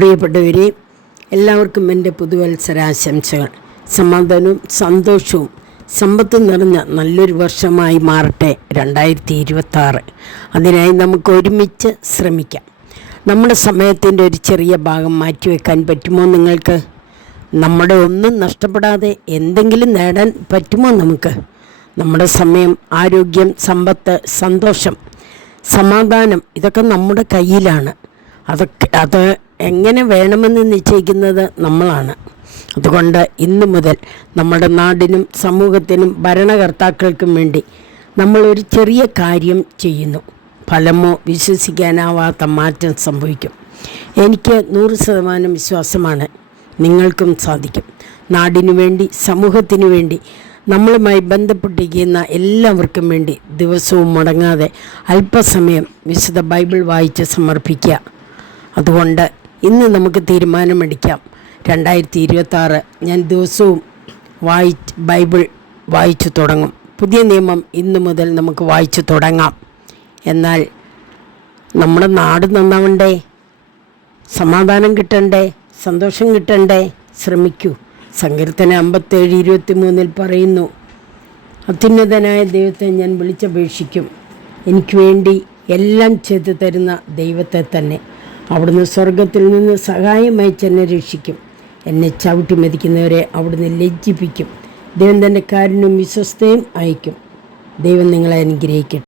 പ്രിയപ്പെട്ടവരെ, എല്ലാവർക്കും എൻ്റെ പുതുവത്സരാശംസകൾ. സമാധാനവും സന്തോഷവും സമ്പത്തും നിറഞ്ഞ നല്ലൊരു വർഷമായി മാറട്ടെ 2026. അതിനായി നമുക്ക് ഒരുമിച്ച് ശ്രമിക്കാം. നമ്മുടെ സമയത്തിൻ്റെ ഒരു ചെറിയ ഭാഗം മാറ്റിവെക്കാൻ പറ്റുമോ നിങ്ങൾക്ക്? നമ്മുടെ ഒന്നും നഷ്ടപ്പെടാതെ എന്തെങ്കിലും നേടാൻ പറ്റുമോ നമുക്ക്? നമ്മുടെ സമയം, ആരോഗ്യം, സമ്പത്ത്, സന്തോഷം, സമാധാനം ഇതൊക്കെ നമ്മുടെ കയ്യിലാണ്. അത് എങ്ങനെ വേണമെന്ന് നിശ്ചയിക്കുന്നത് നമ്മളാണ്. അതുകൊണ്ട് ഇന്നു മുതൽ നമ്മുടെ നാടിനും സമൂഹത്തിനും ഭരണകർത്താക്കൾക്കും വേണ്ടി നമ്മളൊരു ചെറിയ കാര്യം ചെയ്യുന്നു. ഫലമോ വിശ്വസിക്കാനാവാത്ത മാറ്റം സംഭവിക്കും. എനിക്ക് 100% വിശ്വാസമാണ്. നിങ്ങൾക്കും സാധിക്കും. നാടിനു വേണ്ടി, സമൂഹത്തിനു വേണ്ടി, നമ്മളുമായി ബന്ധപ്പെട്ടിരിക്കുന്ന എല്ലാവർക്കും വേണ്ടി ദിവസവും മുടങ്ങാതെ അല്പസമയം വിശുദ്ധ ബൈബിൾ വായിച്ച് സമർപ്പിക്കുക. അതുകൊണ്ട് ഇന്ന് നമുക്ക് തീരുമാനമെടുക്കാം. 2026 ഞാൻ ദിവസവും ബൈബിൾ വായിച്ചു തുടങ്ങും. പുതിയ നിയമം ഇന്നു മുതൽ നമുക്ക് വായിച്ചു തുടങ്ങാം. എന്നാൽ നമ്മുടെ നാട് നന്നാവണ്ടേ, സമാധാനം കിട്ടണ്ടേ, സന്തോഷം കിട്ടണ്ടേ? ശ്രമിക്കൂ. സങ്കീർത്തനം 57:23 പറയുന്നു, അത്യുന്നതനായ ദൈവത്തെ ഞാൻ വിളിച്ചപേക്ഷിക്കും. എനിക്ക് വേണ്ടി എല്ലാം ചെയ്തു തരുന്ന ദൈവത്തെ തന്നെ. അവിടുന്ന് സ്വർഗത്തിൽ നിന്ന് സഹായമയച്ച് എന്നെ രക്ഷിക്കും. എന്നെ ചവിട്ടി മെതിക്കുന്നവരെ അവിടുന്ന് ലജ്ജിപ്പിക്കും. ദൈവം തൻ്റെ കാരുണ്യവും വിശ്വസ്തയും അയക്കും. ദൈവം നിങ്ങളെ അനുഗ്രഹിക്കട്ടെ.